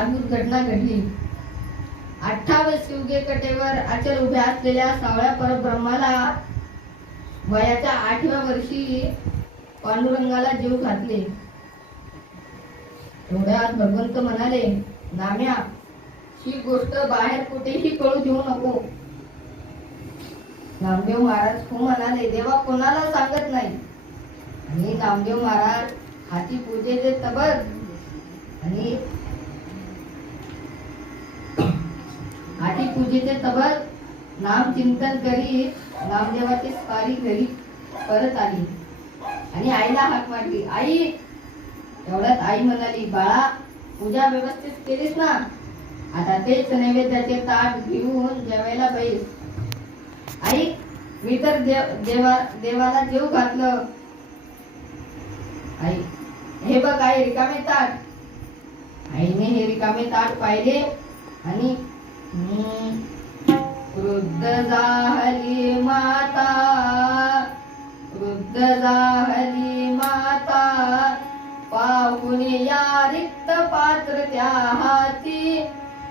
अद्भुत घटना घडली. 28 शिवगे कटेवर अचल उभ्या असलेल्या सावळ्या परब्रह्माला वयाच्या 8व्या वर्षी पांडुरंगाला जीव घातले. थोड्यात भगवंत म्हणाले, नाम्या, ही गोष्ट बाहेर कुठेही कळू देऊ नको. नामदेव महाराज हो म्हणाले, देवा कोणाला सांगत नाही. आणि नामदेव महाराज हाती पूजेचे तबक आणि हाती पूजेचे तबक नाम चिंतन करीत नामदेवाची स्वारी घरी परत आली आणि आईला हाक मारली. आई. एवढ्यात आई म्हणाली, बाळा, पूजा व्यवस्थित केलीस ना? आता तेच नैवेद्याचे ताट घेऊन जेवायला बैस. आई, मी तर देवाला जेव घातलं. आई, हे बघ आई, रिकामे ताट. आईने हे रिकामे ताट पाहिले आणि वृद्ध झाली माता, वृद्ध झाली माता, पाहून या रिक्त पात्र त्या हाती,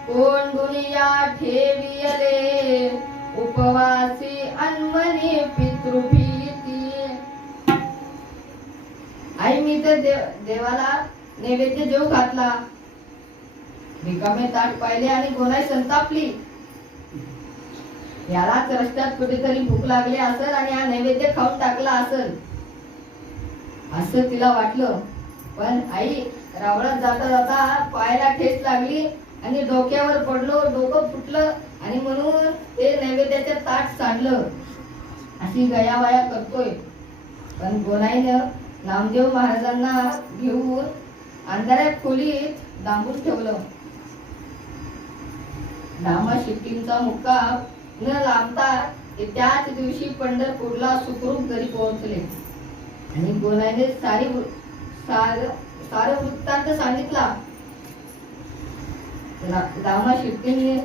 कोंडून या ठेवियले उपवासी अन्मनी पितृभीती. आई, मी तर देवाला नैवेद्य जेव घातला. रिकामे ताट पाहिले आणि गोनाई संतापली. यालाच रस्त्यात कुठेतरी भूक लागली असेल आणि हा नैवेद्य खाऊन टाकला असेल असं तिला वाटलं. पण आई, रावळात जाता जाता पायाला ठेच लागली आणि डोक्यावर पडलो, डोकं फुटलं आणि म्हणून ते नैवेद्याचे ताट सांडलं. अशी गयावया करतोय. पण गोनाईनं नामदेव महाराजांना घेऊन अंधाऱ्या खोलीत डांबून ठेवलं. दामा शेट्टींचा मुक्काम न लांबता ते त्याच दिवशी पंढरपूरला सुखरूप घरी पोहोचले आणि गोनाईने सारं वृत्तांत सांगितला. दामा शेट्टींनी